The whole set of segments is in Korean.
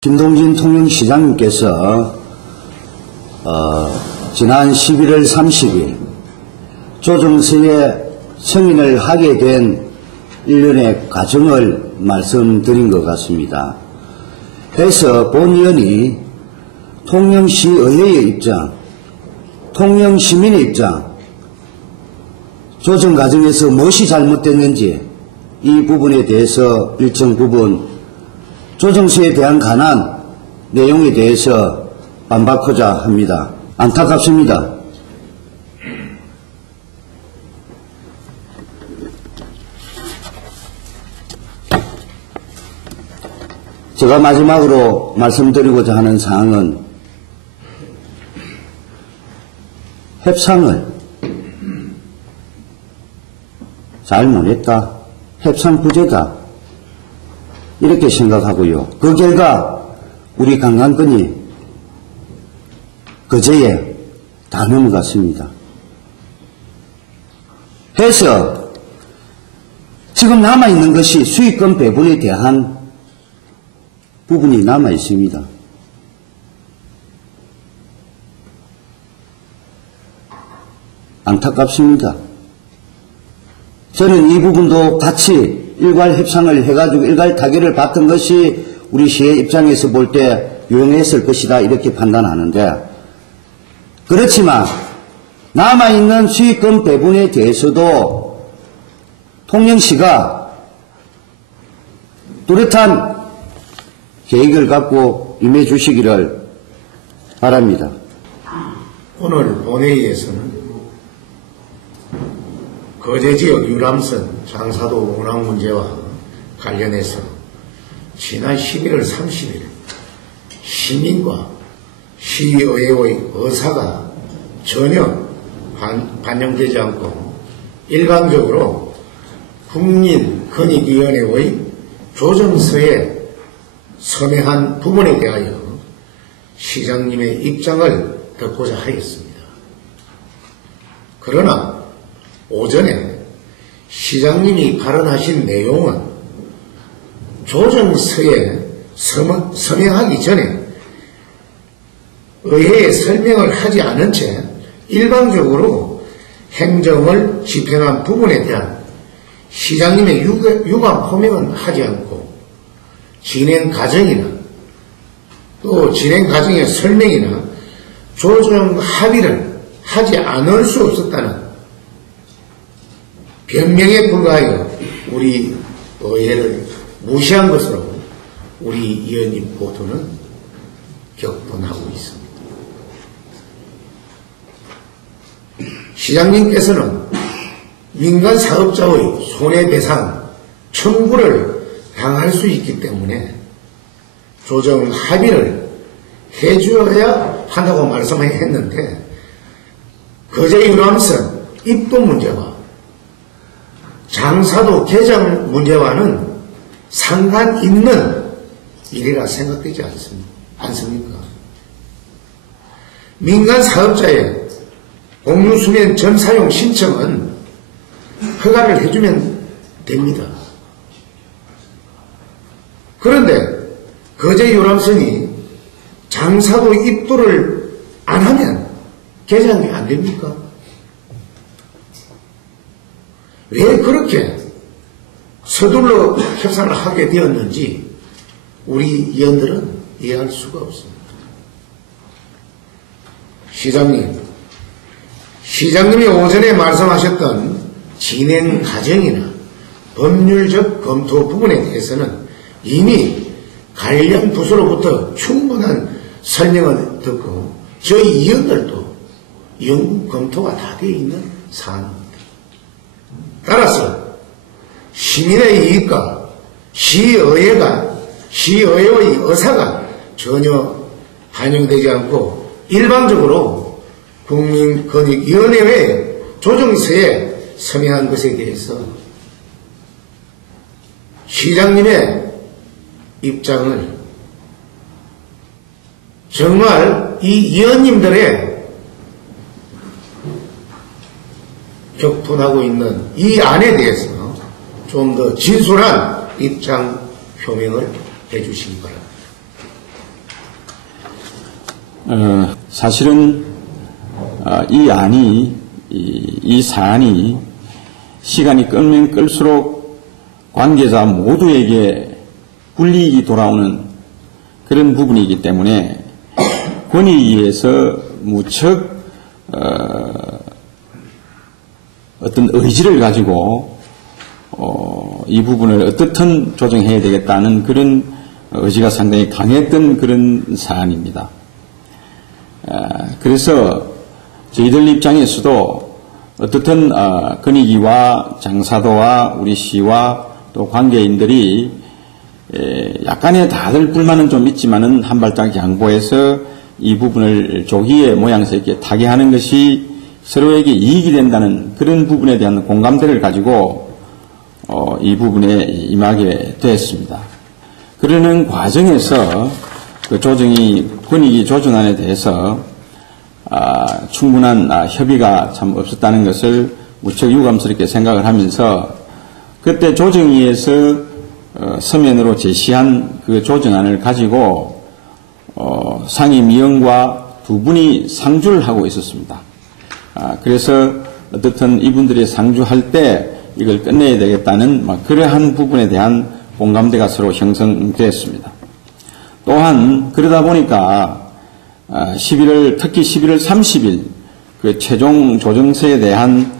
김동진 통영시장님께서 지난 11월 30일 조정서에 승인을 하게 된 일련의 과정을 말씀드린 것 같습니다. 해서 본 의원이 통영시의회의 입장, 통영시민의 입장, 조정 과정에서 무엇이 잘못됐는지 이 부분에 대해서 일정 부분 조정서에 대한 관한 내용에 대해서 반박하자 합니다. 안타깝습니다. 제가 마지막으로 말씀드리고자 하는 사항은 협상을 잘 못했다, 협상 부재다, 이렇게 생각하고요. 그 결과 우리 관광권이 그제에 다 넘어갔습니다. 해서 지금 남아있는 것이 수익금 배분에 대한 부분이 남아있습니다. 안타깝습니다. 저는 이 부분도 같이 일괄 협상을 해가지고 일괄 타결을 받던 것이 우리 시의 입장에서 볼 때 유용했을 것이다, 이렇게 판단하는데, 그렇지만 남아있는 수익금 배분에 대해서도 통영시가 뚜렷한 계획을 갖고 임해 주시기를 바랍니다. 오늘 본회의에서는 거제지역 유람선 장사도 운항 문제와 관련해서 지난 11월 30일 시민과 시의회의 의사가 전혀 반영되지 않고 일방적으로 국민권익위원회의 조정서에 서명한 부분에 대하여 시장님의 입장을 듣고자 하였습니다. 그러나 오전에 시장님이 발언하신 내용은 조정서에 서명하기 전에 의회에 설명을 하지 않은 채 일방적으로 행정을 집행한 부분에 대한 시장님의 유감 호명은 하지 않고 진행 과정이나 또 진행 과정의 설명이나 조정 합의를 하지 않을 수 없었다는 변명에 불과하여 우리 의회를 무시한 것으로 우리 의원님 모두는 격분하고 있습니다. 시장님께서는 민간 사업자의 손해배상 청구를 당할 수 있기 때문에 조정 합의를 해주어야 한다고 말씀했는데, 거제 유람선 입도 문제와 장사도 개장 문제와는 상관 있는 일이라 생각되지 않습니까? 민간 사업자의 공유수면 전사용 신청은 허가를 해주면 됩니다. 그런데 거제 유람선이 장사도 입도를 안 하면 개장이 안 됩니까? 왜 그렇게 서둘러 협상을 하게 되었는지 우리 의원들은 이해할 수가 없습니다. 시장님이 오전에 말씀하셨던 진행 과정이나 법률적 검토 부분에 대해서는 이미 관련 부서로부터 충분한 설명을 듣고 저희 의원들도 연구 검토가 다 되어 있는 사안입니다. 따라서 시민의 이익과 시의회의 의사가 전혀 반영되지 않고 일방적으로 국민권익위원회의 조정서에 서명한 것에 대해서 시장님의 입장을 정말 이 의원님들의 격분하고 있는 이 안에 대해서 좀 더 진솔한 입장 표명을 해주시기 바랍니다. 사실은 이 안이 이 사안이 시간이 끌면 끌수록 관계자 모두에게 불이익이 돌아오는 그런 부분이기 때문에 권익위에서 무척 어떤 의지를 가지고 이 부분을 어떻든 조정해야 되겠다는 그런 의지가 상당히 강했던 그런 사안입니다. 그래서 저희들 입장에서도 어떻든 권익위와 장사도와 우리 시와 또 관계인들이 약간의 다들 불만은 좀 있지만은 한 발짝 양보해서 이 부분을 조기에 모양새있게 타개하는 것이 서로에게 이익이 된다는 그런 부분에 대한 공감대를 가지고 이 부분에 임하게 되었습니다. 그러는 과정에서 그 조정이 권익위 조정안에 대해서 충분한 협의가 참 없었다는 것을 무척 유감스럽게 생각을 하면서 그때 조정위에서 서면으로 제시한 그 조정안을 가지고 상임위원과 두 분이 상주를 하고 있었습니다. 그래서 어떻든 이분들이 상주할 때 이걸 끝내야 되겠다는 그러한 부분에 대한 공감대가 서로 형성되었습니다. 또한 그러다 보니까 특히 11월 30일 그 최종 조정서에 대한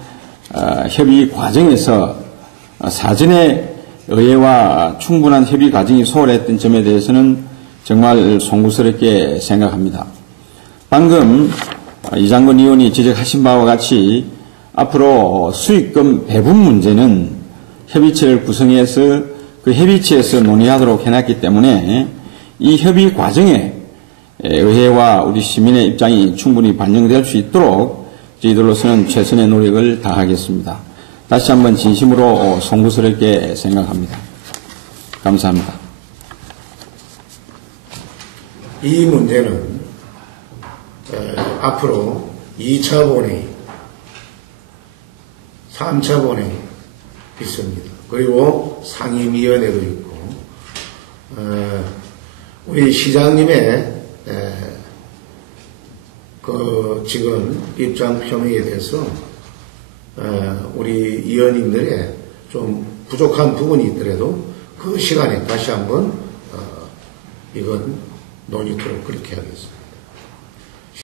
협의 과정에서 사전에 의회와 충분한 협의 과정이 소홀했던 점에 대해서는 정말 송구스럽게 생각합니다. 방금 이장건 의원이 지적하신 바와 같이 앞으로 수익금 배분 문제는 협의체를 구성해서 그 협의체에서 논의하도록 해놨기 때문에 이 협의 과정에 의회와 우리 시민의 입장이 충분히 반영될 수 있도록 저희들로서는 최선의 노력을 다하겠습니다. 다시 한번 진심으로 송구스럽게 생각합니다. 감사합니다. 이 문제는 앞으로 2차 본회의, 3차 본회의 있습니다. 그리고 상임위원회도 있고 우리 시장님의 그 지금 입장 표명에 대해서 우리 위원님들의 좀 부족한 부분이 있더라도 그 시간에 다시 한번 이건 논의토록 그렇게 하겠습니다.